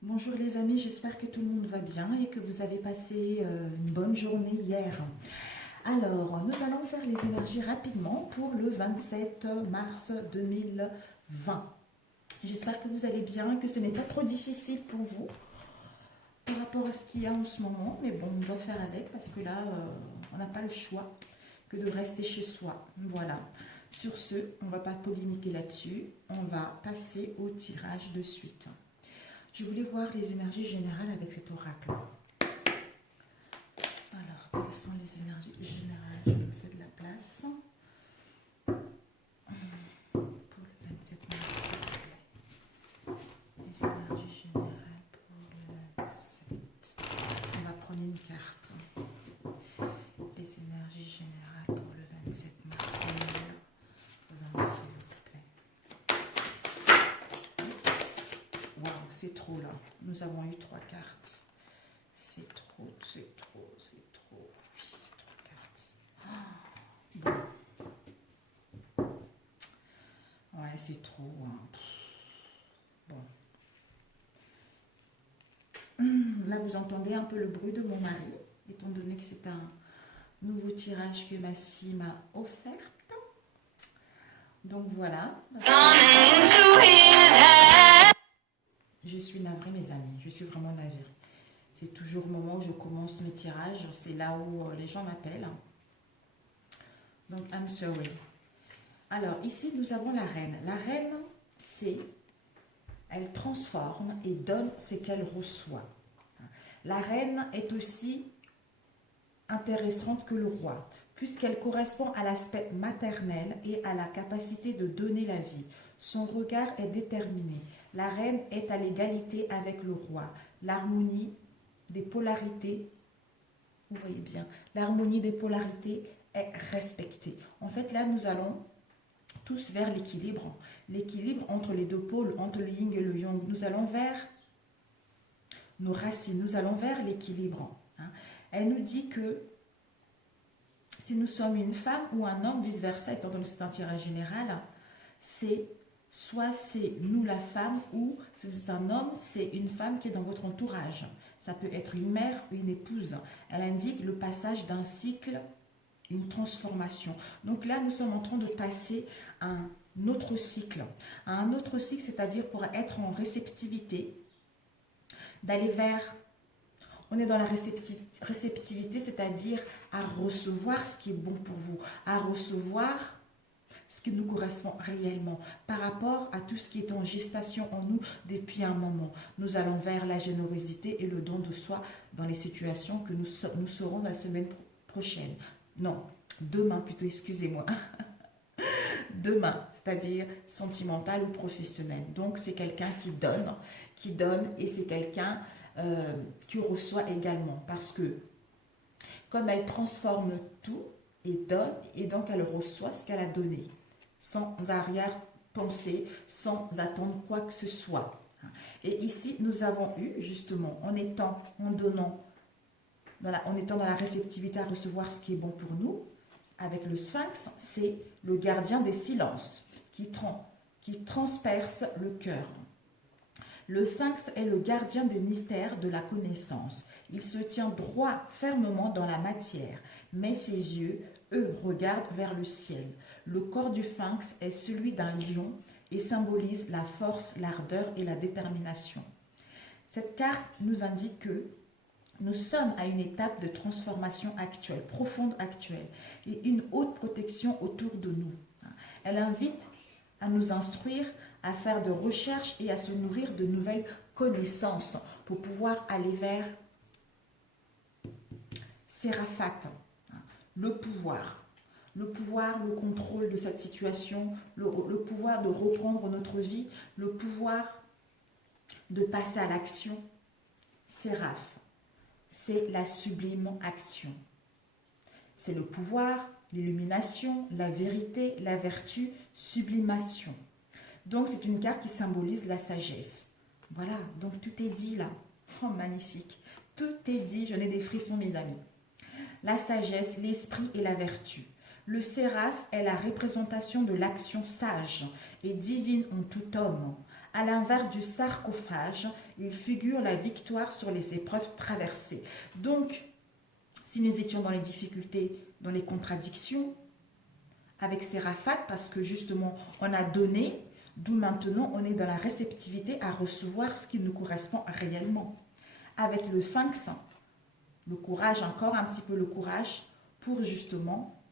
Bonjour les amis, j'espère que tout le monde va bien et que vous avez passé une bonne journée hier. Alors, nous allons faire les énergies rapidement pour le 27 mars 2020. J'espère que vous allez bien, que ce n'est pas trop difficile pour vous par rapport à ce qu'il y a en ce moment. Mais bon, on doit faire avec parce que là, on n'a pas le choix que de rester chez soi. Voilà. Sur ce, on ne va pas polémiquer là-dessus. On va passer au tirage de suite. Je voulais voir les énergies générales avec cet oracle. Alors, quelles sont les énergies générales? Je me fais de la place. Pour le 27 mars, s'il vous plaît. Les énergies générales pour le 27. On va prendre une carte. Les énergies générales pour le 27 mars 2020, s'il vous plaît. Waouh, c'est trop là. Nous avons eu 3 cartes. C'est trop, c'est trop, c'est trop. Oui, c'est 3 cartes. Bon. Ouais, c'est trop. Hein. Bon. Là, vous entendez un peu le bruit de mon mari, étant donné que c'est un nouveau tirage que ma fille m'a offert. Donc voilà. Je suis navrée, mes amis. Je suis vraiment navrée. C'est toujours le moment où je commence mes tirages. C'est là où les gens m'appellent. Donc, I'm sorry. Alors, ici, nous avons la reine. La reine, elle transforme et donne ce qu'elle reçoit. La reine est aussi intéressante que le roi, puisqu'elle correspond à l'aspect maternel et à la capacité de donner la vie. Son regard est déterminé. La reine est à l'égalité avec le roi. L'harmonie des polarités, vous voyez bien, l'harmonie des polarités est respectée. En fait, là, nous allons tous vers l'équilibre. L'équilibre entre les deux pôles, entre le yin et le yang. Nous allons vers nos racines, nous allons vers l'équilibre. Elle nous dit que si nous sommes une femme ou un homme, vice-versa, étant donné que c'est un tirage général, soit c'est nous la femme, ou si vous êtes un homme, c'est une femme qui est dans votre entourage. Ça peut être une mère ou une épouse. Elle indique le passage d'un cycle, une transformation. Donc là, nous sommes en train de passer à un autre cycle. À un autre cycle, c'est-à-dire pour être en réceptivité, d'aller vers... On est dans la réceptivité, c'est-à-dire à recevoir ce qui est bon pour vous, à recevoir ce qui nous correspond réellement par rapport à tout ce qui est en gestation en nous depuis un moment. Nous allons vers la générosité et le don de soi dans les situations que nous serons dans la semaine prochaine. Non, demain plutôt, excusez-moi. Demain, c'est-à-dire sentimental ou professionnel. Donc, c'est quelqu'un qui donne et c'est quelqu'un qui reçoit également. Parce que, comme elle transforme tout et donne, et donc elle reçoit ce qu'elle a donné, sans arrière-pensée, sans attendre quoi que ce soit. Et ici, nous avons eu, justement, en étant dans la réceptivité à recevoir ce qui est bon pour nous, avec le sphinx, c'est le gardien des silences qui transperce le cœur. Le sphinx est le gardien des mystères de la connaissance. Il se tient droit fermement dans la matière, mais ses yeux, eux, regardent vers le ciel. Le corps du sphinx est celui d'un lion et symbolise la force, l'ardeur et la détermination. Cette carte nous indique que nous sommes à une étape de transformation actuelle, profonde actuelle, et une haute protection autour de nous. Elle invite à nous instruire, à faire de recherches et à se nourrir de nouvelles connaissances pour pouvoir aller vers Séraphat, le pouvoir, le contrôle de cette situation, le pouvoir de reprendre notre vie, le pouvoir de passer à l'action. Séraph, c'est la sublime action. C'est le pouvoir, l'illumination, la vérité, la vertu, sublimation. Donc, c'est une carte qui symbolise la sagesse. Voilà, donc tout est dit là. Oh, magnifique. Tout est dit, j'en ai des frissons, mes amis. La sagesse, l'esprit et la vertu. Le séraphe est la représentation de l'action sage et divine en tout homme. À l'inverse du sarcophage, il figure la victoire sur les épreuves traversées. Donc, si nous étions dans les difficultés, dans les contradictions, avec Séraphat, parce que justement, on a donné, d'où maintenant, on est dans la réceptivité à recevoir ce qui nous correspond réellement. Avec le Sphinx, le courage, encore un petit peu le courage, pour justement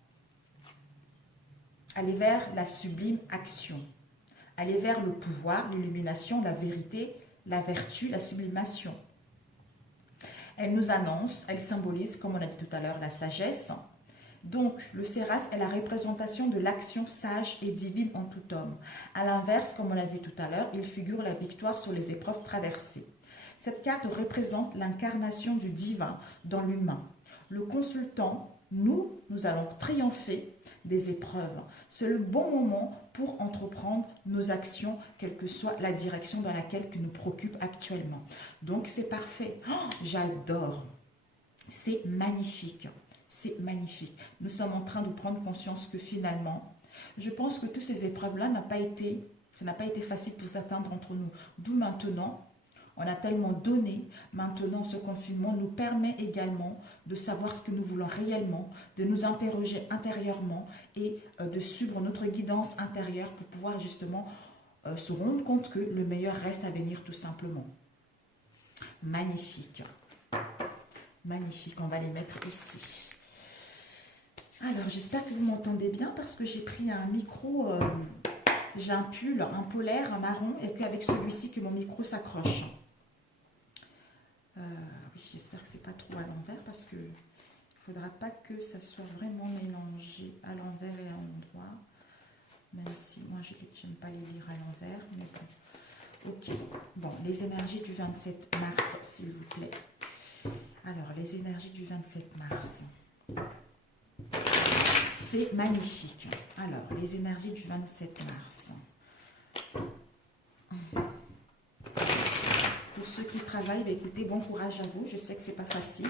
aller vers la sublime action, aller vers le pouvoir, l'illumination, la vérité, la vertu, la sublimation. Elle nous annonce, elle symbolise, comme on a dit tout à l'heure, la sagesse. Donc, le séraphe est la représentation de l'action sage et divine en tout homme. À l'inverse, comme on l'a vu tout à l'heure, il figure la victoire sur les épreuves traversées. Cette carte représente l'incarnation du divin dans l'humain. Le consultant, nous allons triompher des épreuves. C'est le bon moment pour entreprendre nos actions, quelle que soit la direction dans laquelle nous préoccupe actuellement. Donc, c'est parfait. Oh, j'adore. C'est magnifique. C'est magnifique. Nous sommes en train de prendre conscience que finalement, je pense que toutes ces épreuves-là n'a pas été facile pour certains d'entre nous. D'où maintenant, on a tellement donné. Maintenant, ce confinement nous permet également de savoir ce que nous voulons réellement, de nous interroger intérieurement et de suivre notre guidance intérieure pour pouvoir justement se rendre compte que le meilleur reste à venir tout simplement. Magnifique. Magnifique. On va les mettre ici. Alors, j'espère que vous m'entendez bien parce que j'ai pris un micro, j'ai un pull, un polaire, un marron et qu'avec celui-ci que mon micro s'accroche. Oui, j'espère que c'est pas trop à l'envers parce que il faudra pas que ça soit vraiment mélangé à l'envers et à l'endroit. Même si moi, je n'aime pas les lire à l'envers, mais bon. Ok. Bon, les énergies du 27 mars, s'il vous plaît. Alors, les énergies du 27 mars. C'est magnifique. Alors, les énergies du 27 mars. Pour ceux qui travaillent, bah écoutez, bon courage à vous. Je sais que c'est pas facile.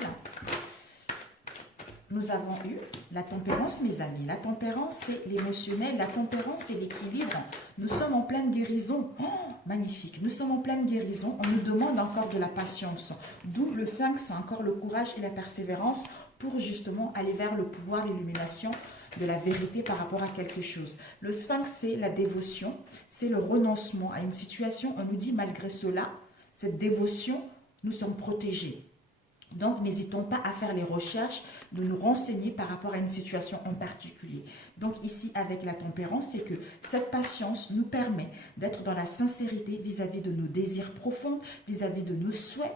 Nous avons eu la tempérance, mes amis. La tempérance, c'est l'émotionnel. La tempérance, c'est l'équilibre. Nous sommes en pleine guérison. Oh, magnifique. Nous sommes en pleine guérison. On nous demande encore de la patience. D'où le Sphinx, encore le courage et la persévérance pour justement aller vers le pouvoir, l'illumination de la vérité par rapport à quelque chose. Le Sphinx, c'est la dévotion, c'est le renoncement à une situation. On nous dit, malgré cela, cette dévotion, nous sommes protégés. Donc, n'hésitons pas à faire les recherches, de nous renseigner par rapport à une situation en particulier. Donc, ici, avec la tempérance, c'est que cette patience nous permet d'être dans la sincérité vis-à-vis de nos désirs profonds, vis-à-vis de nos souhaits,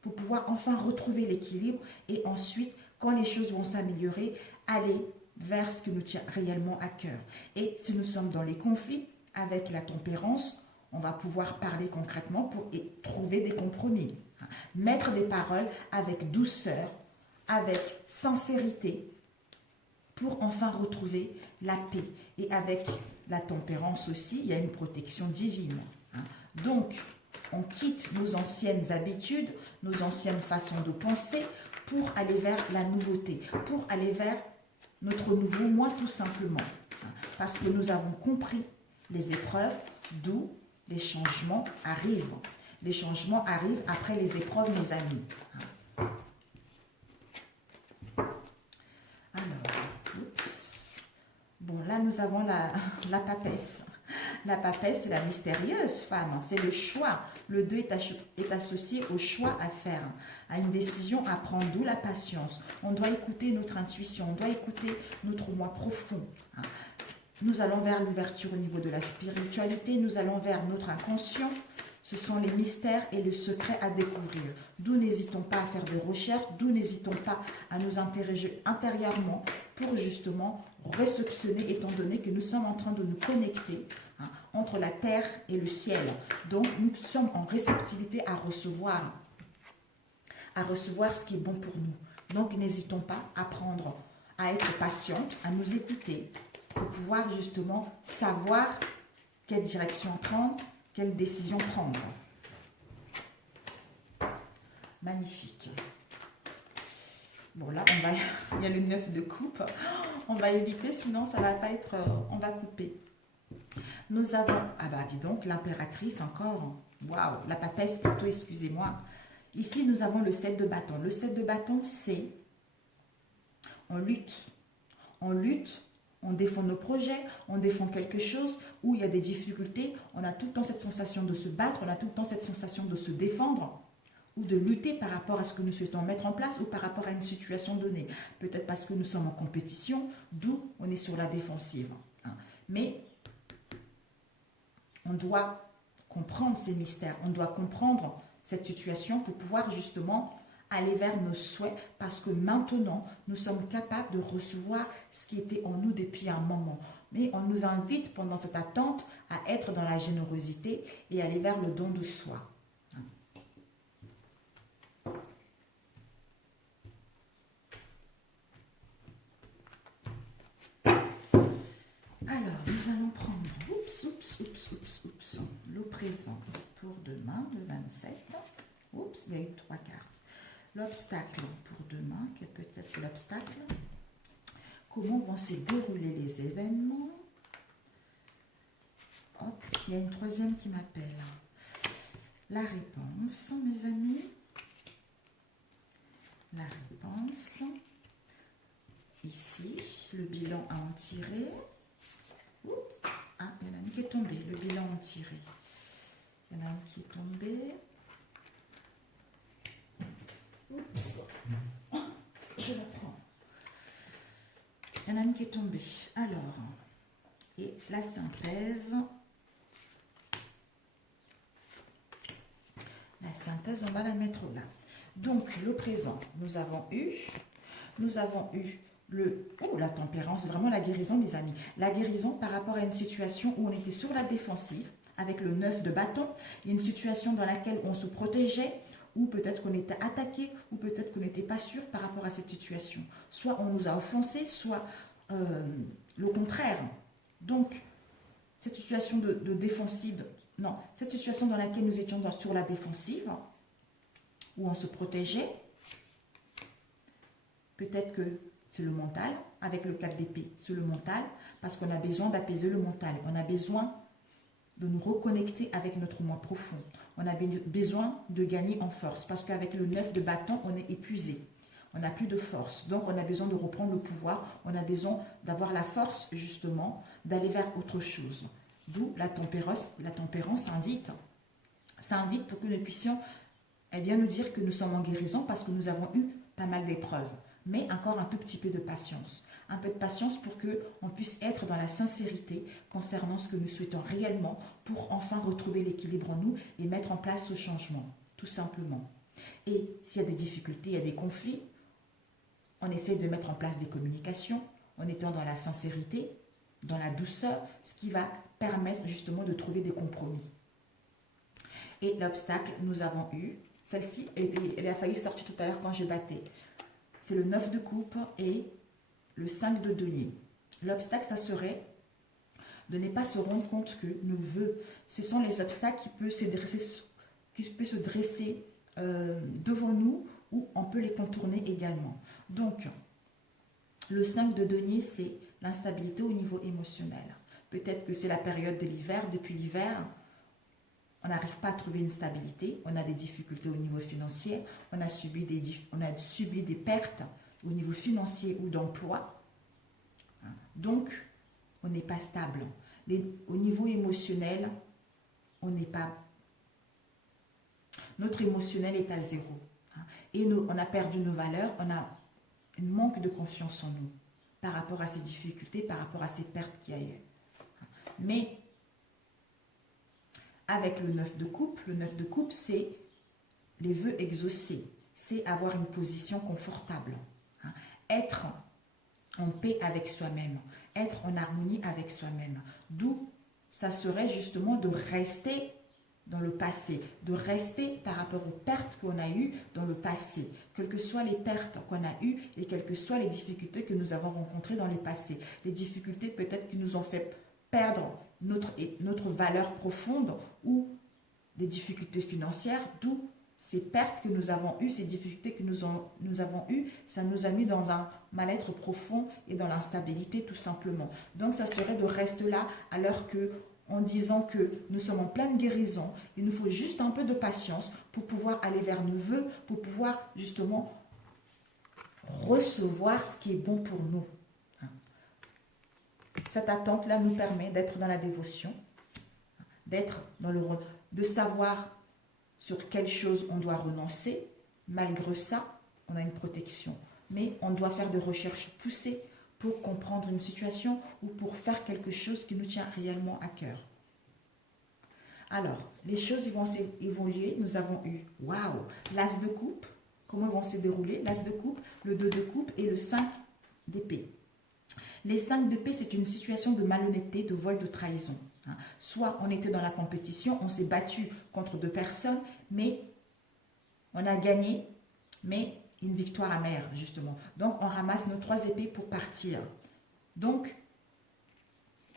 pour pouvoir enfin retrouver l'équilibre et ensuite, quand les choses vont s'améliorer, aller vers ce que nous tient réellement à cœur. Et si nous sommes dans les conflits, avec la tempérance, on va pouvoir parler concrètement pour trouver des compromis. Mettre des paroles avec douceur, avec sincérité, pour enfin retrouver la paix. Et avec la tempérance aussi, il y a une protection divine. Donc, on quitte nos anciennes habitudes, nos anciennes façons de penser, pour aller vers la nouveauté, pour aller vers notre nouveau moi tout simplement. Parce que nous avons compris les épreuves, d'où les changements arrivent. Les changements arrivent après les épreuves, mes amis. Alors, oups. Bon, là, nous avons la papesse. La papesse, c'est la mystérieuse femme. C'est le choix. Le 2 est associé au choix à faire, à une décision à prendre, d'où la patience. On doit écouter notre intuition, on doit écouter notre moi profond. Nous allons vers l'ouverture au niveau de la spiritualité, nous allons vers notre inconscient. Ce sont les mystères et le secret à découvrir. D'où n'hésitons pas à faire des recherches, d'où n'hésitons pas à nous interroger intérieurement pour justement réceptionner, étant donné que nous sommes en train de nous connecter entre la terre et le ciel. Donc, nous sommes en réceptivité à recevoir ce qui est bon pour nous. Donc, n'hésitons pas à apprendre à être patiente, à nous écouter, pour pouvoir justement savoir quelle direction prendre, quelle décision prendre. Magnifique. Bon, là, il y a le 9 de coupe. On va éviter, sinon ça ne va pas être... on va couper. Nous avons, ah bah dis donc, l'impératrice encore. Waouh, la papesse plutôt, excusez-moi. Ici, nous avons le 7 de bâton. Le 7 de bâton, c'est on lutte. On lutte, on défend nos projets, on défend quelque chose où il y a des difficultés. On a tout le temps cette sensation de se battre, on a tout le temps cette sensation de se défendre ou de lutter par rapport à ce que nous souhaitons mettre en place ou par rapport à une situation donnée. Peut-être parce que nous sommes en compétition, d'où on est sur la défensive. Mais on doit comprendre ces mystères, on doit comprendre cette situation pour pouvoir justement aller vers nos souhaits parce que maintenant, nous sommes capables de recevoir ce qui était en nous depuis un moment. Mais on nous invite pendant cette attente à être dans la générosité et aller vers le don de soi. Alors, nous allons prendre le présent pour demain, le 27. Oups, il y a eu 3 cartes. L'obstacle pour demain, quel peut être l'obstacle? Comment vont se dérouler les événements? Hop, il y a une troisième qui m'appelle. La réponse, mes amis. La réponse. Ici, le bilan à en tirer. Oups. Ah, il y en a une qui est tombée, le bilan à en tirer. Il y en a une qui est tombée. Oups. Je la prends. Il y en a une qui est tombée. Alors, et la synthèse. La synthèse, on va la mettre là. Donc, le présent, nous avons eu la tempérance, vraiment la guérison, mes amis. La guérison par rapport à une situation où on était sur la défensive, avec le 9 de bâton, une situation dans laquelle on se protégeait, ou peut-être qu'on était attaqué, ou peut-être qu'on n'était pas sûr par rapport à cette situation. Soit on nous a offensés, soit le contraire. Donc, cette situation de défensive, non, cette situation dans laquelle nous étions sur la défensive, où on se protégeait, peut-être que c'est le mental, avec le 4 d'épée, c'est le mental, parce qu'on a besoin d'apaiser le mental, on a besoin de nous reconnecter avec notre moi profond, on a besoin de gagner en force, parce qu'avec le 9 de bâton, on est épuisé, on n'a plus de force, donc on a besoin de reprendre le pouvoir, on a besoin d'avoir la force, justement, d'aller vers autre chose. D'où la tempérance invite. Ça invite pour que nous puissions bien nous dire que nous sommes en guérison parce que nous avons eu pas mal d'épreuves. Mais encore un tout petit peu de patience. Un peu de patience pour qu'on puisse être dans la sincérité concernant ce que nous souhaitons réellement pour enfin retrouver l'équilibre en nous et mettre en place ce changement, tout simplement. Et s'il y a des difficultés, il y a des conflits, on essaie de mettre en place des communications en étant dans la sincérité, dans la douceur, ce qui va permettre justement de trouver des compromis. Et l'obstacle, nous avons eu, celle-ci, elle a failli sortir tout à l'heure quand je battais. C'est le 9 de coupe et le 5 de denier. L'obstacle, ça serait de ne pas se rendre compte que nos vœux, ce sont les obstacles qui peuvent se dresser devant nous ou on peut les contourner également. Donc, le 5 de denier, c'est l'instabilité au niveau émotionnel. Peut-être que c'est la période de l'hiver. Depuis l'hiver, on n'arrive pas à trouver une stabilité. On a des difficultés au niveau financier. On a subi des pertes au niveau financier ou d'emploi. Donc, on n'est pas stable. Au niveau émotionnel, on n'est pas... Notre émotionnel est à zéro. Et on a perdu nos valeurs. On a un manque de confiance en nous par rapport à ces difficultés, par rapport à ces pertes qu'il y a eu. Mais avec le 9 de coupe, c'est les vœux exaucés, c'est avoir une position confortable, être en paix avec soi-même, être en harmonie avec soi-même. D'où ça serait justement de rester dans le passé, de rester par rapport aux pertes qu'on a eues dans le passé, quelles que soient les pertes qu'on a eues et quelles que soient les difficultés que nous avons rencontrées dans le passé. Les difficultés peut-être qui nous ont fait perdre notre valeur profonde ou des difficultés financières, d'où ces pertes que nous avons eues, ces difficultés que nous avons eues, ça nous a mis dans un mal-être profond et dans l'instabilité tout simplement. Donc ça serait de rester là alors que en disant que nous sommes en pleine guérison. Il nous faut juste un peu de patience pour pouvoir aller vers nos vœux, pour pouvoir justement recevoir ce qui est bon pour nous. Cette attente-là nous permet d'être dans la dévotion, d'être dans de savoir sur quelle chose on doit renoncer. Malgré ça, on a une protection. Mais on doit faire des recherches poussées pour comprendre une situation ou pour faire quelque chose qui nous tient réellement à cœur. Alors, les choses vont évoluer. Nous avons eu, waouh, l'as de coupe. Comment ils vont se dérouler? L'as de coupe, le 2 de coupe et le 5 d'épée. Les 5 d'épée, c'est une situation de malhonnêteté, de vol, de trahison. Soit on était dans la compétition, on s'est battu contre 2 personnes, mais on a gagné, mais une victoire amère, justement. Donc, on ramasse nos 3 épées pour partir. Donc,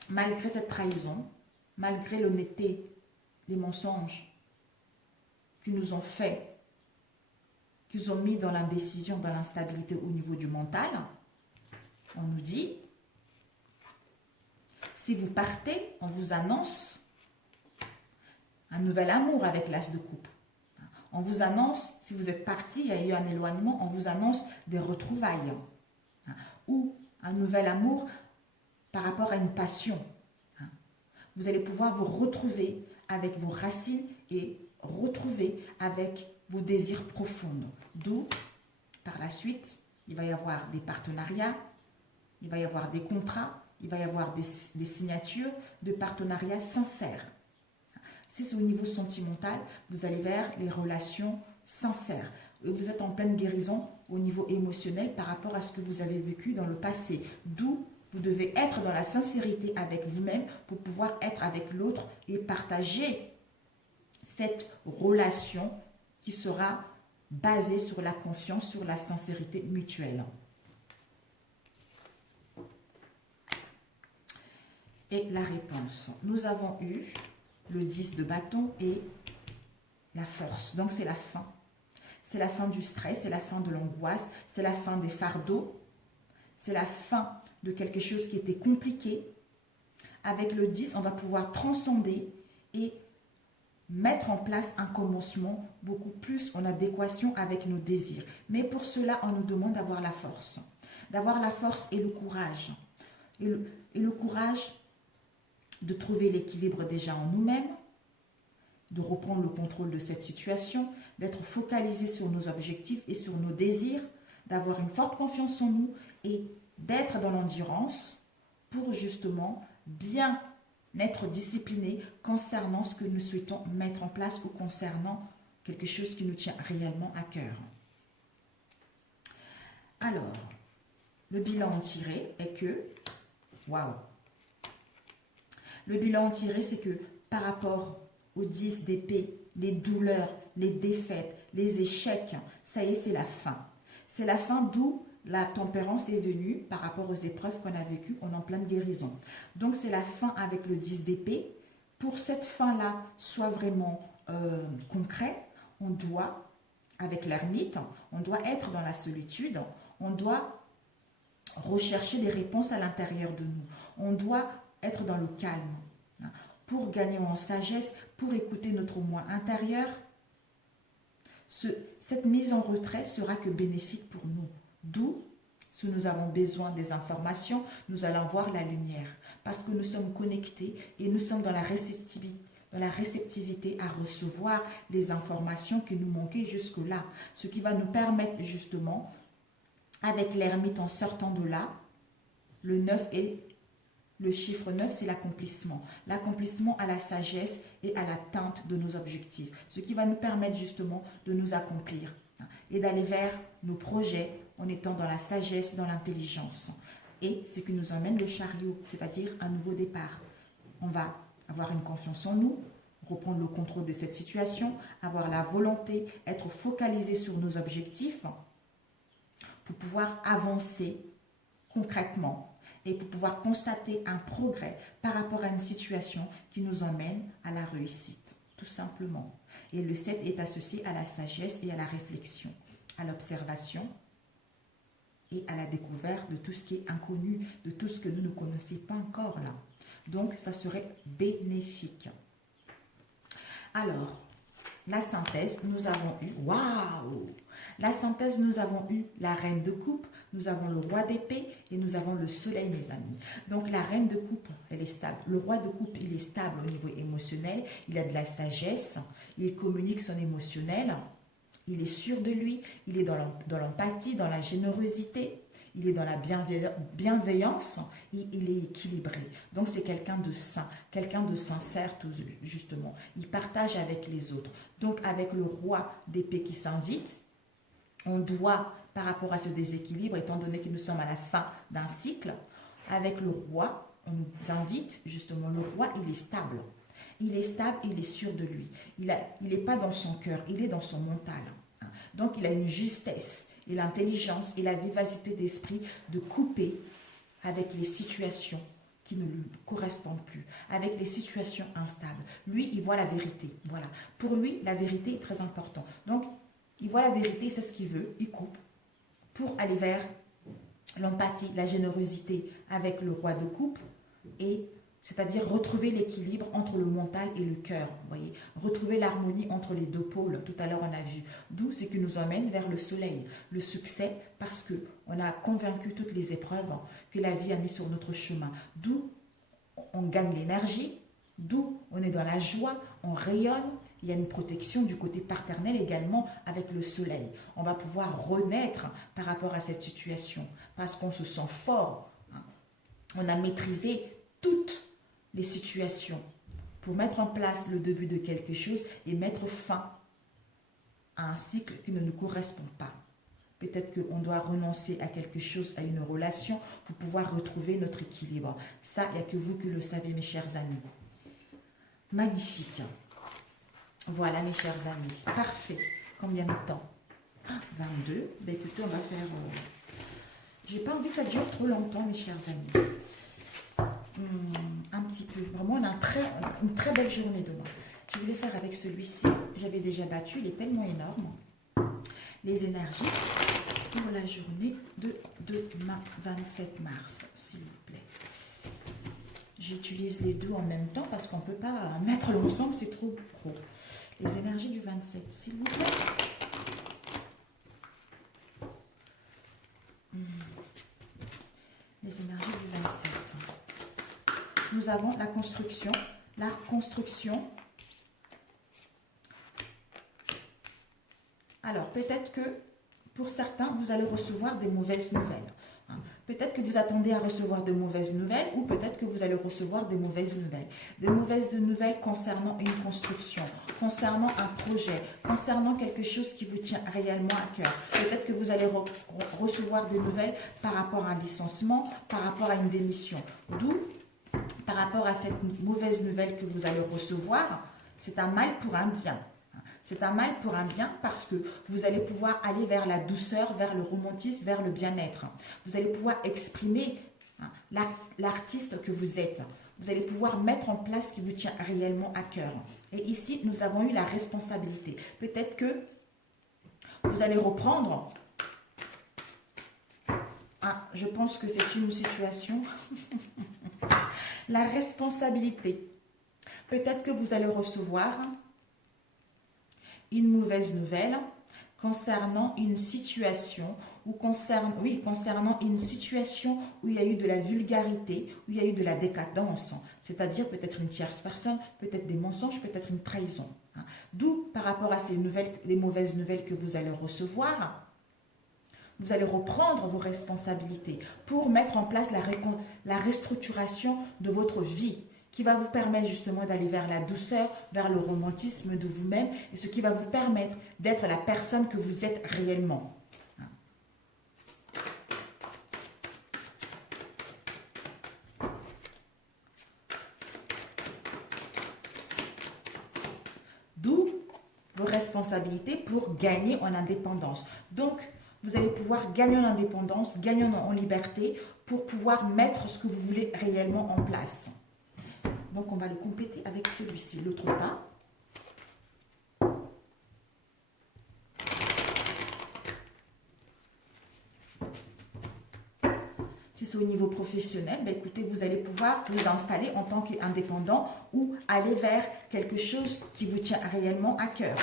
malgré cette trahison, malgré l'honnêteté, les mensonges qu'ils nous ont fait, qu'ils ont mis dans l'indécision, dans l'instabilité au niveau du mental, on nous dit, si vous partez, on vous annonce un nouvel amour avec l'as de coupe. On vous annonce, si vous êtes parti, il y a eu un éloignement, on vous annonce des retrouvailles. Ou un nouvel amour par rapport à une passion. Vous allez pouvoir vous retrouver avec vos racines et retrouver avec vos désirs profonds. D'où, par la suite, il va y avoir des partenariats, il va y avoir des contrats, il va y avoir des signatures de partenariats sincères. Si c'est au niveau sentimental, vous allez vers les relations sincères. Vous êtes en pleine guérison au niveau émotionnel par rapport à ce que vous avez vécu dans le passé. D'où vous devez être dans la sincérité avec vous-même pour pouvoir être avec l'autre et partager cette relation qui sera basée sur la confiance, sur la sincérité mutuelle. Et la réponse, nous avons eu le 10 de bâton et la force. Donc, c'est la fin. C'est la fin du stress, c'est la fin de l'angoisse, c'est la fin des fardeaux, c'est la fin de quelque chose qui était compliqué. Avec le 10, on va pouvoir transcender et mettre en place un commencement beaucoup plus en adéquation avec nos désirs. Mais pour cela, on nous demande d'avoir la force. D'avoir la force et le courage. Et le courage de trouver l'équilibre déjà en nous-mêmes, de reprendre le contrôle de cette situation, d'être focalisé sur nos objectifs et sur nos désirs, d'avoir une forte confiance en nous et d'être dans l'endurance pour justement bien être discipliné concernant ce que nous souhaitons mettre en place ou concernant quelque chose qui nous tient réellement à cœur. Alors, le bilan tiré est que, waouh! Le bilan tiré, c'est que par rapport aux 10 d'épée, les douleurs, les défaites, les échecs, ça y est, c'est la fin. C'est la fin d'où la tempérance est venue par rapport aux épreuves qu'on a vécues, on est en pleine guérison. Donc, c'est la fin avec le 10 d'épée. Pour cette fin-là soit vraiment concret, on doit, avec l'ermite, on doit être dans la solitude, on doit rechercher des réponses à l'intérieur de nous. On doit être dans le calme pour gagner en sagesse, pour écouter notre moi intérieur. Cette mise en retrait sera que bénéfique pour nous. D'où, si nous avons besoin des informations, nous allons voir la lumière. Parce que nous sommes connectés et nous sommes dans la réceptivité à recevoir les informations qui nous manquaient jusque-là. Ce qui va nous permettre justement, avec l'ermite en sortant de là, le 9 et le chiffre 9, c'est l'accomplissement. L'accomplissement à la sagesse et à l'atteinte de nos objectifs. Ce qui va nous permettre justement de nous accomplir et d'aller vers nos projets en étant dans la sagesse, dans l'intelligence. Et ce qui nous emmène le chariot, c'est-à-dire un nouveau départ. On va avoir une confiance en nous, reprendre le contrôle de cette situation, avoir la volonté, être focalisé sur nos objectifs pour pouvoir avancer concrètement et pour pouvoir constater un progrès par rapport à une situation qui nous emmène à la réussite, tout simplement. Et le 7 est associé à la sagesse et à la réflexion, à l'observation et à la découverte de tout ce qui est inconnu, de tout ce que nous ne connaissons pas encore là. Donc, ça serait bénéfique. Alors, la synthèse, nous avons eu, waouh! La synthèse, nous avons eu la reine de coupe, nous avons le roi d'épée et nous avons le soleil, mes amis. Donc, la reine de coupe, elle est stable. Le roi de coupe, il est stable au niveau émotionnel. Il a de la sagesse. Il communique son émotionnel. Il est sûr de lui. Il est dans l'empathie, dans la générosité. Il est dans la bienveillance, il est équilibré. Donc, c'est quelqu'un de sain, quelqu'un de sincère, tout justement. Il partage avec les autres. Donc, avec le roi d'épée qui s'invite, on doit, par rapport à ce déséquilibre, étant donné que nous sommes à la fin d'un cycle, avec le roi, on nous invite, justement, le roi, il est stable. Il est stable, il est sûr de lui. Il n'est pas dans son cœur, il est dans son mental. Donc, il a une justesse et l'intelligence et la vivacité d'esprit de couper avec les situations qui ne lui correspondent plus, avec les situations instables. Lui, il voit la vérité. Voilà. Pour lui, la vérité est très importante. Donc, il voit la vérité, c'est ce qu'il veut, il coupe pour aller vers l'empathie, la générosité avec le roi de coupe et c'est-à-dire retrouver l'équilibre entre le mental et le cœur, vous voyez, retrouver l'harmonie entre les deux pôles. Tout à l'heure, on a vu. D'où c'est qui nous emmène vers le soleil, le succès, parce qu'on a convaincu toutes les épreuves que la vie a mis sur notre chemin. D'où on gagne l'énergie, d'où on est dans la joie, on rayonne. Il y a une protection du côté paternel également avec le soleil. On va pouvoir renaître par rapport à cette situation, parce qu'on se sent fort. On a maîtrisé toutes les situations pour mettre en place le début de quelque chose et mettre fin à un cycle qui ne nous correspond pas. Peut-être qu'on doit renoncer à quelque chose, à une relation pour pouvoir retrouver notre équilibre. Ça, il n'y a que vous qui le savez, mes chers amis. Magnifique. Voilà, mes chers amis. Parfait. Combien de temps? 22. Ben, écoutez, on va faire... J'ai pas envie que ça dure trop longtemps, mes chers amis. Un petit peu. Vraiment, on a une très belle journée demain. Je vais le faire avec celui-ci. J'avais déjà battu. Il est tellement énorme. Les énergies pour la journée de demain, 27 mars, s'il vous plaît. J'utilise les deux en même temps parce qu'on ne peut pas mettre l'ensemble, c'est trop gros. Les énergies du 27, s'il vous plaît. Les énergies du 27. Nous avons la construction. La construction. Alors, peut-être que pour certains, vous allez recevoir des mauvaises nouvelles. Peut-être que vous attendez à recevoir de mauvaises nouvelles ou peut-être que vous allez recevoir des mauvaises nouvelles. Des mauvaises nouvelles concernant une construction, concernant un projet, concernant quelque chose qui vous tient réellement à cœur. Peut-être que vous allez recevoir des nouvelles par rapport à un licenciement, par rapport à une démission. D'où, par rapport à cette mauvaise nouvelle que vous allez recevoir, c'est un mal pour un bien. C'est un mal pour un bien parce que vous allez pouvoir aller vers la douceur, vers le romantisme, vers le bien-être. Vous allez pouvoir exprimer l'artiste que vous êtes. Vous allez pouvoir mettre en place ce qui vous tient réellement à cœur. Et ici, nous avons eu la responsabilité. Peut-être que vous allez reprendre. Je pense que c'est une situation. La responsabilité. Peut-être que vous allez recevoir une mauvaise nouvelle concernant une situation concernant une situation où il y a eu de la vulgarité, où il y a eu de la décadence, c'est-à-dire peut-être une tierce personne, peut-être des mensonges, peut-être une trahison. D'où, par rapport à les mauvaises nouvelles que vous allez recevoir, vous allez reprendre vos responsabilités pour mettre en place la restructuration de votre vie, qui va vous permettre justement d'aller vers la douceur, vers le romantisme de vous-même, et ce qui va vous permettre d'être la personne que vous êtes réellement. D'où vos responsabilités pour gagner en indépendance. Donc, vous allez pouvoir gagner en indépendance, gagner en liberté, pour pouvoir mettre ce que vous voulez réellement en place. Donc, on va le compléter avec celui-ci. L'autre pas. Si c'est au niveau professionnel, ben écoutez, vous allez pouvoir vous installer en tant qu'indépendant ou aller vers quelque chose qui vous tient réellement à cœur.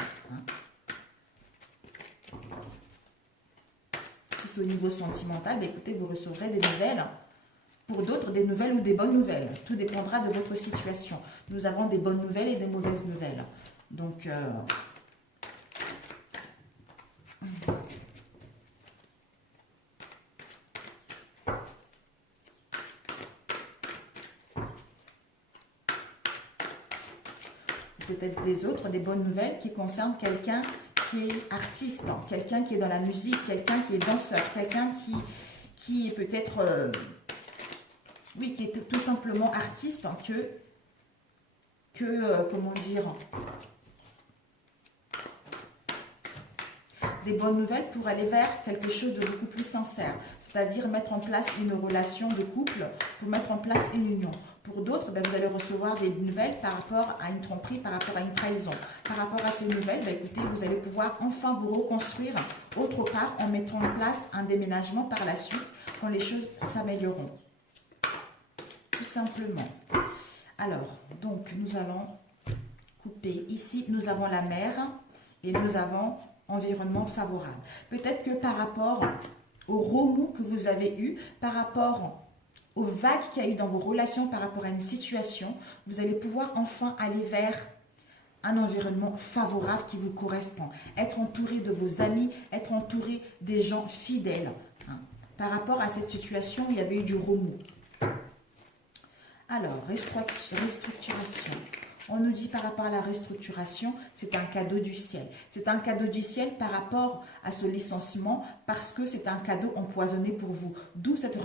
Si c'est au niveau sentimental, ben écoutez, vous recevrez des nouvelles. Pour d'autres, des nouvelles ou des bonnes nouvelles. Tout dépendra de votre situation. Nous avons des bonnes nouvelles et des mauvaises nouvelles. Donc, peut-être des autres, des bonnes nouvelles qui concernent quelqu'un qui est artiste, quelqu'un qui est dans la musique, quelqu'un qui est danseur, quelqu'un qui est peut-être... oui, qui est tout simplement artiste, comment dire, des bonnes nouvelles pour aller vers quelque chose de beaucoup plus sincère, c'est-à-dire mettre en place une relation de couple, pour mettre en place une union. Pour d'autres, ben, vous allez recevoir des nouvelles par rapport à une tromperie, par rapport à une trahison. Par rapport à ces nouvelles, ben, écoutez, vous allez pouvoir enfin vous reconstruire autre part en mettant en place un déménagement par la suite, quand les choses s'amélioreront. Tout simplement. Alors, donc, nous allons couper. Ici, nous avons la mer et nous avons environnement favorable. Peut-être que par rapport aux remous que vous avez eus, par rapport aux vagues qu'il y a eu dans vos relations, par rapport à une situation, vous allez pouvoir enfin aller vers un environnement favorable qui vous correspond. Être entouré de vos amis, être entouré des gens fidèles. Par rapport à cette situation, il y avait eu du remous. Alors, restructuration. On nous dit par rapport à la restructuration, c'est un cadeau du ciel. C'est un cadeau du ciel par rapport à ce licenciement parce que c'est un cadeau empoisonné pour vous. D'où cette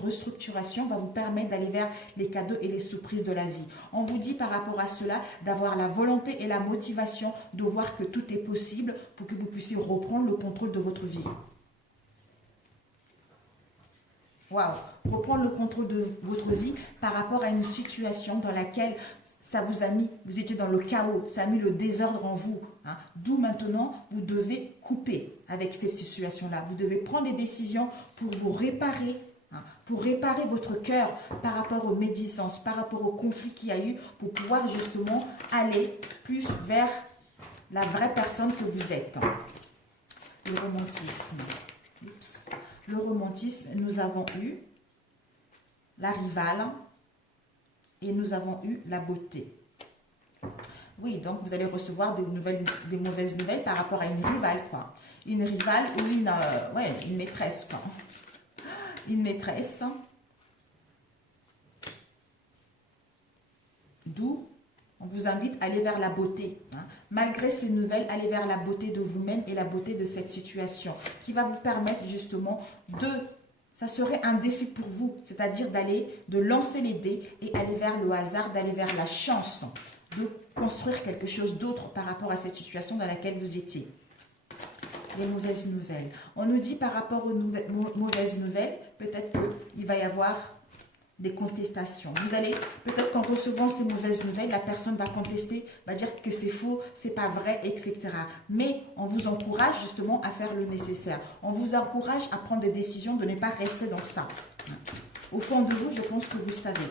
restructuration va vous permettre d'aller vers les cadeaux et les surprises de la vie. On vous dit par rapport à cela d'avoir la volonté et la motivation de voir que tout est possible pour que vous puissiez reprendre le contrôle de votre vie. Waouh! Reprendre le contrôle de votre vie par rapport à une situation dans laquelle ça vous a mis, vous étiez dans le chaos, ça a mis le désordre en vous. D'où maintenant, vous devez couper avec cette situation-là. Vous devez prendre des décisions pour vous réparer, pour réparer votre cœur par rapport aux médisances, par rapport au conflit qu'il y a eu, pour pouvoir justement aller plus vers la vraie personne que vous êtes. Le romantisme. Oups. Le romantisme, nous avons eu la rivale et nous avons eu la beauté. Oui, donc vous allez recevoir des mauvaises nouvelles par rapport à une rivale, quoi. Une rivale ou une maîtresse, quoi. Une maîtresse. D'où on vous invite à aller vers la beauté. Malgré ces nouvelles, allez vers la beauté de vous-même et la beauté de cette situation qui va vous permettre justement ça serait un défi pour vous, c'est-à-dire de lancer les dés et aller vers le hasard, d'aller vers la chance, de construire quelque chose d'autre par rapport à cette situation dans laquelle vous étiez. Les mauvaises nouvelles. On nous dit par rapport aux mauvaises nouvelles, peut-être qu'il va y avoir des contestations. Vous allez, peut-être qu'en recevant ces mauvaises nouvelles, la personne va contester, va dire que c'est faux, c'est pas vrai, etc. Mais on vous encourage justement à faire le nécessaire. On vous encourage à prendre des décisions, de ne pas rester dans ça. Au fond de vous, je pense que vous savez.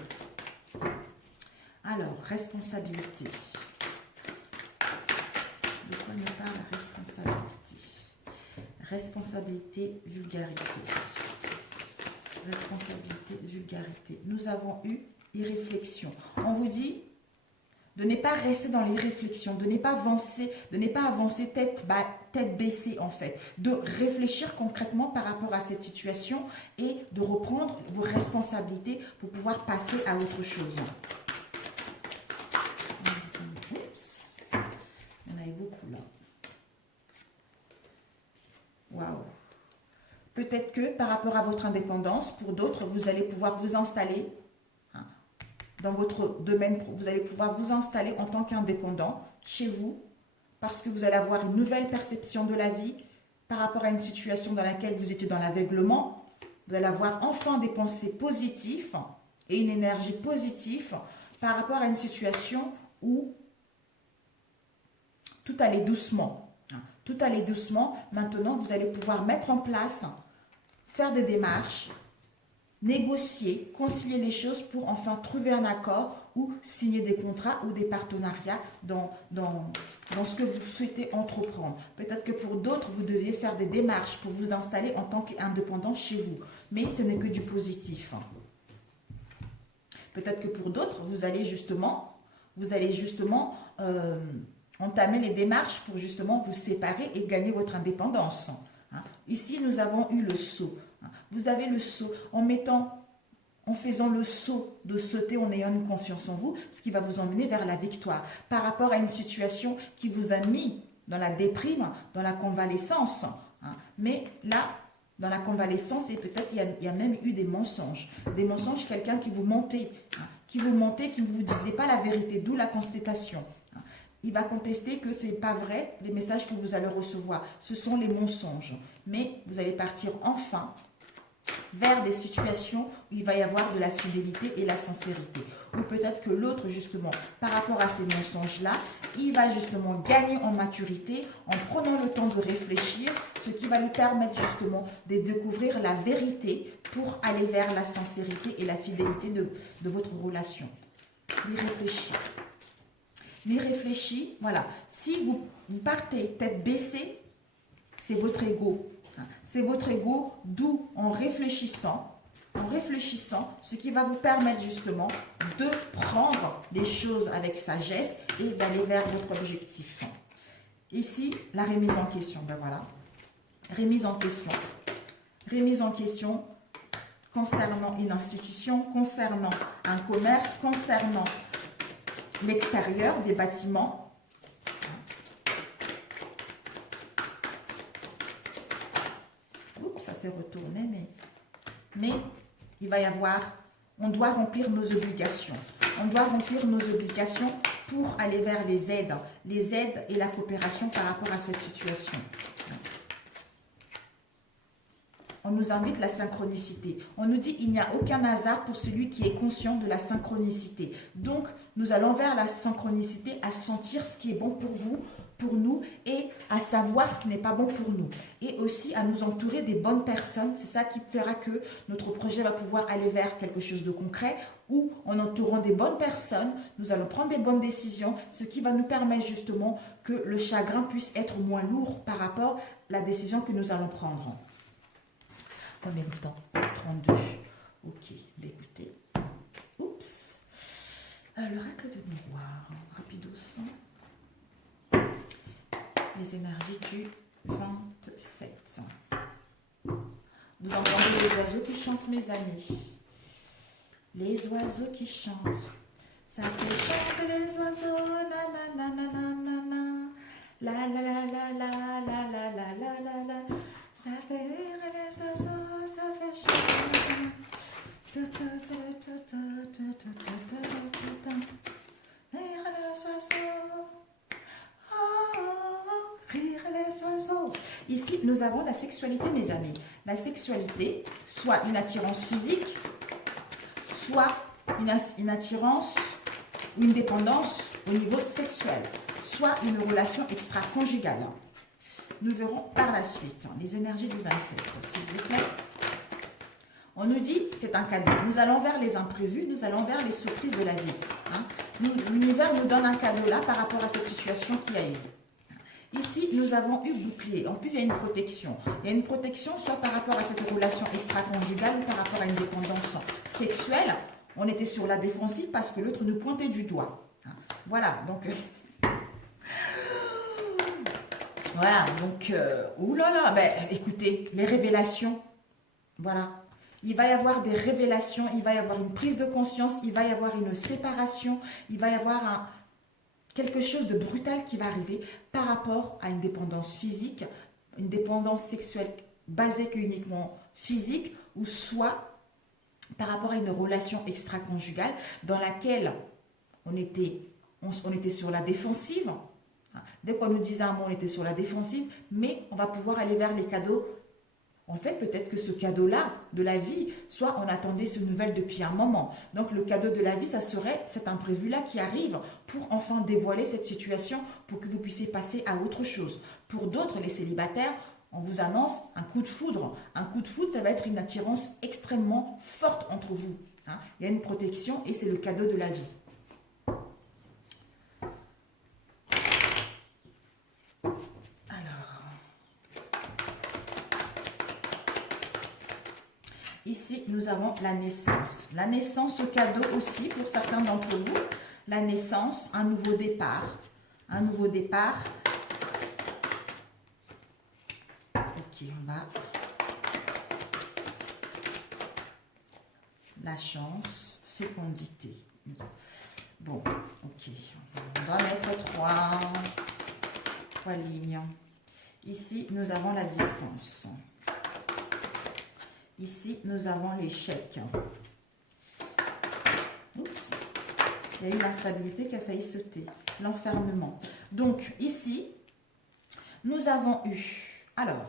Alors, responsabilité. De quoi me parle la responsabilité? Responsabilité, vulgarité. Responsabilité, vulgarité. Nous avons eu irréflexion. On vous dit de ne pas rester dans l'irréflexion, de ne pas avancer tête baissée en fait, de réfléchir concrètement par rapport à cette situation et de reprendre vos responsabilités pour pouvoir passer à autre chose. Oups. Il y en avait beaucoup là. Waouh. Peut-être que par rapport à votre indépendance, pour d'autres, vous allez pouvoir vous installer dans votre domaine, vous allez pouvoir vous installer en tant qu'indépendant chez vous parce que vous allez avoir une nouvelle perception de la vie par rapport à une situation dans laquelle vous étiez dans l'aveuglement. Vous allez avoir enfin des pensées positives et une énergie positive par rapport à une situation où tout allait doucement. Tout allait doucement. Maintenant, vous allez pouvoir mettre en place, faire des démarches négocier, concilier les choses pour enfin trouver un accord ou signer des contrats ou des partenariats dans ce que vous souhaitez entreprendre. Peut-être que pour d'autres, vous deviez faire des démarches pour vous installer en tant qu'indépendant chez vous. Mais ce n'est que du positif. Peut-être que pour d'autres, vous allez justement entamer les démarches pour justement vous séparer et gagner votre indépendance. Ici, nous avons eu le saut. Vous avez le saut en faisant le saut de sauter, en ayant une confiance en vous, ce qui va vous emmener vers la victoire. Par rapport à une situation qui vous a mis dans la déprime, dans la convalescence. Mais là, dans la convalescence, et peut-être il y a même eu des mensonges. Des mensonges, quelqu'un qui vous mentait, qui ne vous disait pas la vérité, d'où la constatation. Il va contester que ce n'est pas vrai, les messages que vous allez recevoir. Ce sont les mensonges. Mais vous allez partir enfin vers des situations où il va y avoir de la fidélité et la sincérité. Ou peut-être que l'autre, justement, par rapport à ces mensonges-là, il va justement gagner en maturité en prenant le temps de réfléchir, ce qui va lui permettre justement de découvrir la vérité pour aller vers la sincérité et la fidélité de votre relation. Mais réfléchis, voilà. Si vous partez tête baissée, c'est votre ego. C'est votre ego, d'où en réfléchissant, ce qui va vous permettre justement de prendre les choses avec sagesse et d'aller vers votre objectif. Ici, la remise en question, ben voilà. Remise en question concernant une institution, concernant un commerce, concernant l'extérieur des bâtiments. Ça s'est retourné, mais il va y avoir, on doit remplir nos obligations. On doit remplir nos obligations pour aller vers les aides et la coopération par rapport à cette situation. On nous invite la synchronicité. On nous dit il n'y a aucun hasard pour celui qui est conscient de la synchronicité. Donc, nous allons vers la synchronicité à sentir ce qui est bon pour vous, pour nous, et à savoir ce qui n'est pas bon pour nous. Et aussi à nous entourer des bonnes personnes. C'est ça qui fera que notre projet va pouvoir aller vers quelque chose de concret, ou en entourant des bonnes personnes, nous allons prendre des bonnes décisions, ce qui va nous permettre justement que le chagrin puisse être moins lourd par rapport à la décision que nous allons prendre. Combien de temps? 32. Ok, écoutez. Oups. L'oracle de miroir. Rapidos. Les énergies du 27. Vous entendez les oiseaux qui chantent, mes amis. Les oiseaux qui chantent. Ça fait chanter les oiseaux. La la la la la la. La la la la la la la la la la la. Ça fait rire les oiseaux, ça fait chanter. Rire les oiseaux. Rire les oiseaux. Ici, nous avons la sexualité, mes amis. La sexualité, soit une attirance physique, soit une attirance ou une dépendance au niveau sexuel, soit une relation extra-conjugale. Nous verrons par la suite les énergies du 27, s'il vous plaît. On nous dit, c'est un cadeau. Nous allons vers les imprévus, nous allons vers les surprises de la vie. L'univers nous donne un cadeau là par rapport à cette situation qui a eu. Ici, nous avons eu bouclier. En plus, il y a une protection. Il y a une protection soit par rapport à cette relation extra-conjugale ou par rapport à une dépendance sexuelle. On était sur la défensive parce que l'autre nous pointait du doigt. Voilà, donc... Voilà, donc, oulala, ben, écoutez, les révélations, voilà. Il va y avoir des révélations, il va y avoir une prise de conscience, il va y avoir une séparation, il va y avoir quelque chose de brutal qui va arriver par rapport à une dépendance physique, une dépendance sexuelle basée uniquement physique, ou soit par rapport à une relation extra-conjugale dans laquelle on était sur la défensive. Dès qu'on nous disait un mot, on était sur la défensive, mais on va pouvoir aller vers les cadeaux. En fait, peut-être que ce cadeau-là, de la vie, soit on attendait ce nouvelle depuis un moment. Donc, le cadeau de la vie, ça serait cet imprévu-là qui arrive pour enfin dévoiler cette situation, pour que vous puissiez passer à autre chose. Pour d'autres, les célibataires, On vous annonce un coup de foudre. Un coup de foudre, ça va être une attirance extrêmement forte entre vous. Hein. Il y a une protection et c'est le cadeau de la vie. Alors, ici, nous avons la naissance. La naissance, ce cadeau aussi pour certains d'entre vous. La naissance, un nouveau départ. Un nouveau départ. Ok, on va. La chance, fécondité. Bon, ok. On va mettre trois lignes. Ici, nous avons la distance. Ici, nous avons l'échec. Oups. Il y a eu l'instabilité qui a failli sauter. L'enfermement. Donc, ici, nous avons eu... Alors,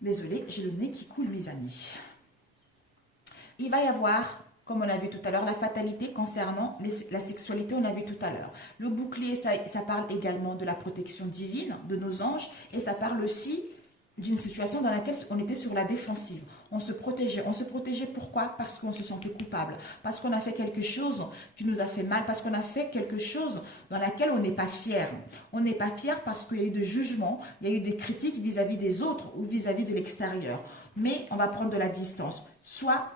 désolée, j'ai le nez qui coule, mes amis. Il va y avoir, comme on a vu tout à l'heure, la fatalité concernant la sexualité, on a vu tout à l'heure. Le bouclier, ça parle également de la protection divine, de nos anges, et ça parle aussi d'une situation dans laquelle on était sur la défensive. On se protégeait. On se protégeait pourquoi? Parce qu'on se sentait coupable. Parce qu'on a fait quelque chose qui nous a fait mal. Parce qu'on a fait quelque chose dans laquelle on n'est pas fier. On n'est pas fier parce qu'il y a eu des jugements, il y a eu des critiques vis-à-vis des autres ou vis-à-vis de l'extérieur. Mais on va prendre de la distance. Soit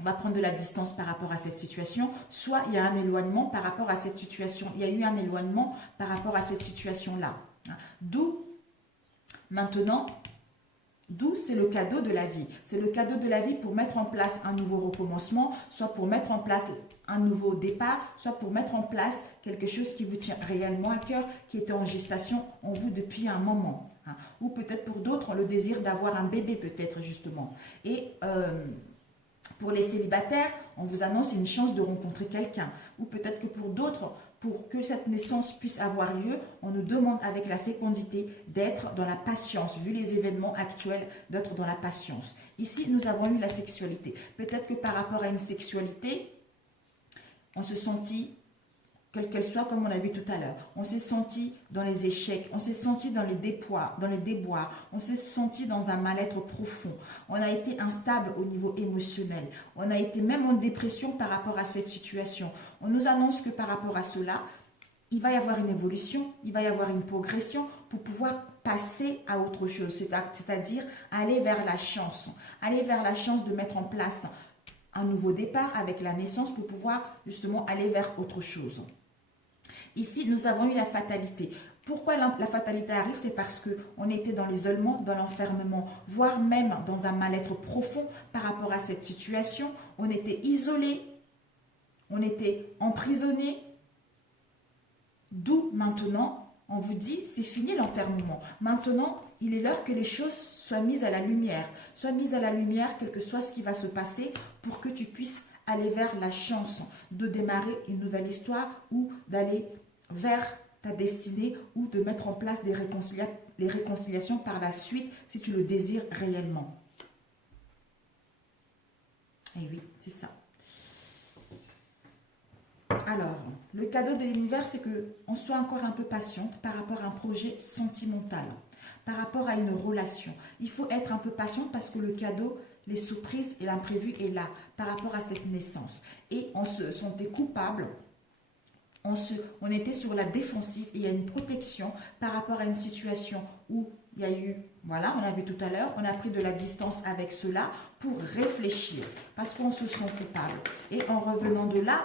on va prendre de la distance par rapport à cette situation, soit il y a un éloignement par rapport à cette situation. Il y a eu un éloignement par rapport à cette situation-là. D'où, maintenant, d'où c'est le cadeau de la vie. C'est le cadeau de la vie pour mettre en place un nouveau recommencement, soit pour mettre en place un nouveau départ, soit pour mettre en place quelque chose qui vous tient réellement à cœur, qui était en gestation en vous depuis un moment. Ou peut-être pour d'autres, le désir d'avoir un bébé peut-être justement. Et pour les célibataires, on vous annonce une chance de rencontrer quelqu'un. Ou peut-être que pour d'autres, pour que cette naissance puisse avoir lieu, on nous demande avec la fécondité d'être dans la patience, vu les événements actuels, d'être dans la patience. Ici, nous avons eu la sexualité. Peut-être que par rapport à une sexualité, on se sentit, quelle qu'elle soit, comme on a vu tout à l'heure, on s'est senti dans les échecs, on s'est senti dans les déboires, on s'est senti dans un mal-être profond, on a été instable au niveau émotionnel, on a été même en dépression par rapport à cette situation. On nous annonce que par rapport à cela, il va y avoir une évolution, il va y avoir une progression pour pouvoir passer à autre chose, c'est-à-dire aller vers la chance de mettre en place un nouveau départ avec la naissance pour pouvoir justement aller vers autre chose. Ici, nous avons eu la fatalité. Pourquoi la fatalité arrive? C'est parce qu'on était dans l'isolement, dans l'enfermement, voire même dans un mal-être profond par rapport à cette situation. On était isolé, on était emprisonné. D'où maintenant, on vous dit, c'est fini l'enfermement. Maintenant, il est l'heure que les choses soient mises à la lumière. Soient mises à la lumière, quel que soit ce qui va se passer, pour que tu puisses aller vers la chance de démarrer une nouvelle histoire ou d'aller vers ta destinée ou de mettre en place les réconciliations par la suite si tu le désires réellement. Et oui, c'est ça. Alors, le cadeau de l'univers, c'est qu'on soit encore un peu patiente par rapport à un projet sentimental, par rapport à une relation. Il faut être un peu patiente parce que le cadeau, les surprises et l'imprévu est là par rapport à cette naissance. Et on se sentait coupable, on était sur la défensive et il y a une protection par rapport à une situation où il y a eu, voilà, on a vu tout à l'heure, on a pris de la distance avec cela pour réfléchir parce qu'on se sent coupable. Et en revenant de là,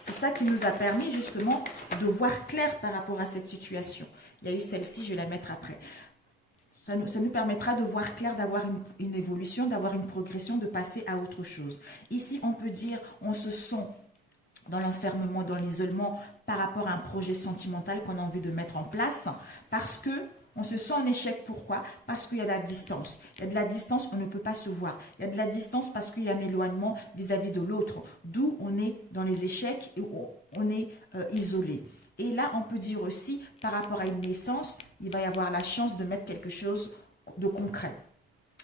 c'est ça qui nous a permis justement de voir clair par rapport à cette situation. Il y a eu celle-ci, je vais la mettre après. Ça nous permettra de voir clair, d'avoir une évolution, d'avoir une progression, de passer à autre chose. Ici, on peut dire, on se sent dans l'enfermement, dans l'isolement par rapport à un projet sentimental qu'on a envie de mettre en place parce que on se sent en échec. Pourquoi? Parce qu'il y a de la distance. Il y a de la distance, on ne peut pas se voir. Il y a de la distance parce qu'il y a un éloignement vis-à-vis de l'autre. D'où on est dans les échecs et on est isolé. Et là, on peut dire aussi, par rapport à une naissance, il va y avoir la chance de mettre quelque chose de concret,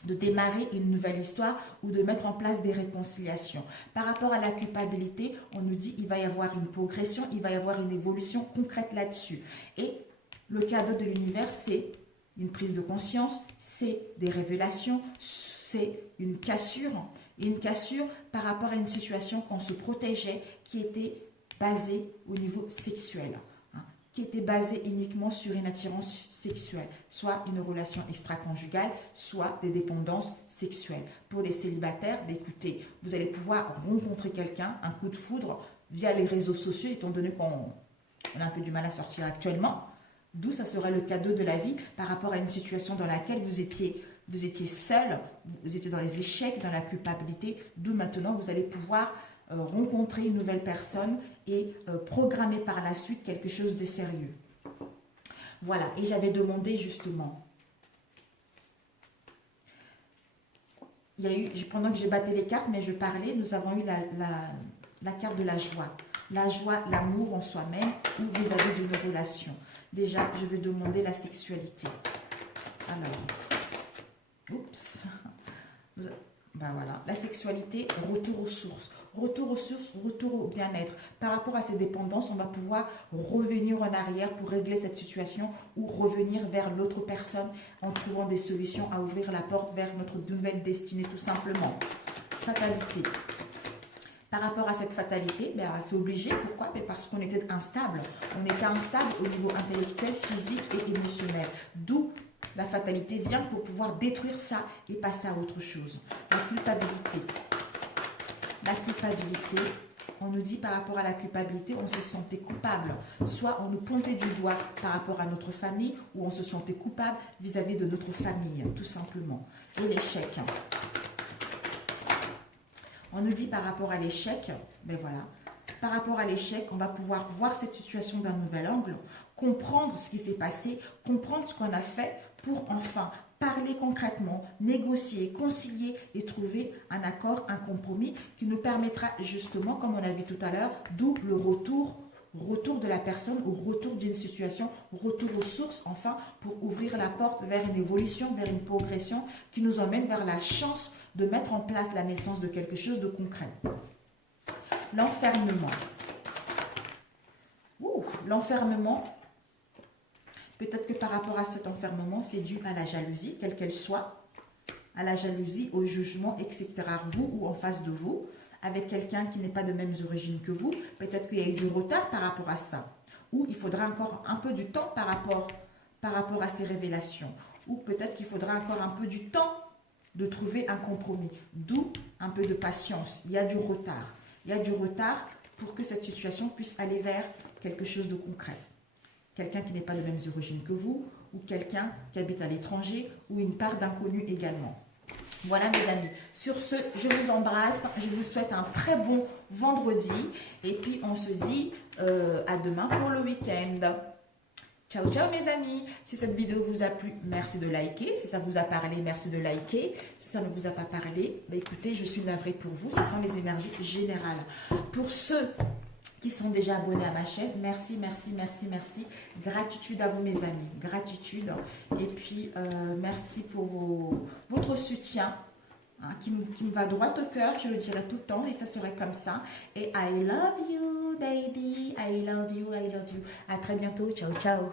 de démarrer une nouvelle histoire ou de mettre en place des réconciliations. Par rapport à la culpabilité, on nous dit qu'il va y avoir une progression, il va y avoir une évolution concrète là-dessus. Et Le cadeau de l'univers, c'est une prise de conscience, c'est des révélations, c'est une cassure. Et une cassure par rapport à une situation qu'on se protégeait qui était basée au niveau sexuel, hein, qui était basée uniquement sur une attirance sexuelle, soit une relation extra-conjugale, soit des dépendances sexuelles. Pour les célibataires, écoutez, vous allez pouvoir rencontrer quelqu'un, un coup de foudre, via les réseaux sociaux, étant donné qu'on a un peu du mal à sortir actuellement. D'où ça serait le cadeau de la vie par rapport à une situation dans laquelle vous étiez seul, vous étiez dans les échecs, dans la culpabilité, d'où maintenant vous allez pouvoir rencontrer une nouvelle personne et programmer par la suite quelque chose de sérieux. Voilà, et j'avais demandé justement, il y a eu, pendant que j'ai battu les cartes, mais je parlais, nous avons eu la carte de la joie. La joie, l'amour en soi-même ou vis-à-vis d'une relation. Déjà, je vais demander la sexualité. Alors, oups. Ben voilà, la sexualité, retour aux sources. Retour aux sources, retour au bien-être. Par rapport à ces dépendances, on va pouvoir revenir en arrière pour régler cette situation ou revenir vers l'autre personne en trouvant des solutions à ouvrir la porte vers notre nouvelle destinée, tout simplement. Fatalité. Par rapport à cette fatalité, ben, c'est obligé. Pourquoi? Parce qu'on était instable. On était instable au niveau intellectuel, physique et émotionnel. D'où la fatalité vient pour pouvoir détruire ça et passer à autre chose. La culpabilité. La culpabilité, on nous dit par rapport à la culpabilité, on se sentait coupable. Soit on nous pointait du doigt par rapport à notre famille ou on se sentait coupable vis-à-vis de notre famille, tout simplement. Et l'échec. On nous dit par rapport à l'échec, ben voilà, par rapport à l'échec, on va pouvoir voir cette situation d'un nouvel angle, comprendre ce qui s'est passé, comprendre ce qu'on a fait pour enfin parler concrètement, négocier, concilier et trouver un accord, un compromis qui nous permettra justement, comme on a vu tout à l'heure, d'où le retour de la personne au retour d'une situation, retour aux sources, enfin, pour ouvrir la porte vers une évolution, vers une progression qui nous emmène vers la chance de mettre en place la naissance de quelque chose de concret. L'enfermement. L'enfermement, peut-être que par rapport à cet enfermement, c'est dû à la jalousie, quelle qu'elle soit, à la jalousie, au jugement, etc. Vous ou en face de vous, avec quelqu'un qui n'est pas de mêmes origines que vous, peut-être qu'il y a eu du retard par rapport à ça, ou il faudra encore un peu du temps par rapport à ces révélations, ou peut-être qu'il faudra encore un peu du temps de trouver un compromis, d'où un peu de patience. Il y a du retard. Il y a du retard pour que cette situation puisse aller vers quelque chose de concret. Quelqu'un qui n'est pas de mêmes origines que vous, ou quelqu'un qui habite à l'étranger, ou une part d'inconnu également. Voilà mes amis, sur ce, je vous embrasse, je vous souhaite un très bon vendredi et puis on se dit à demain pour le week-end. Ciao ciao mes amis, si cette vidéo vous a plu, merci de liker, si ça vous a parlé, merci de liker, si ça ne vous a pas parlé, bah écoutez, je suis navrée pour vous, ce sont les énergies générales. Pour ceux qui sont déjà abonnés à ma chaîne, merci, merci, merci, merci. Gratitude à vous mes amis, gratitude. Et puis, merci pour votre soutien hein, qui me va droit au cœur, je le dirai tout le temps et ça serait comme ça. Et I love you, baby, I love you, I love you. À très bientôt, ciao, ciao.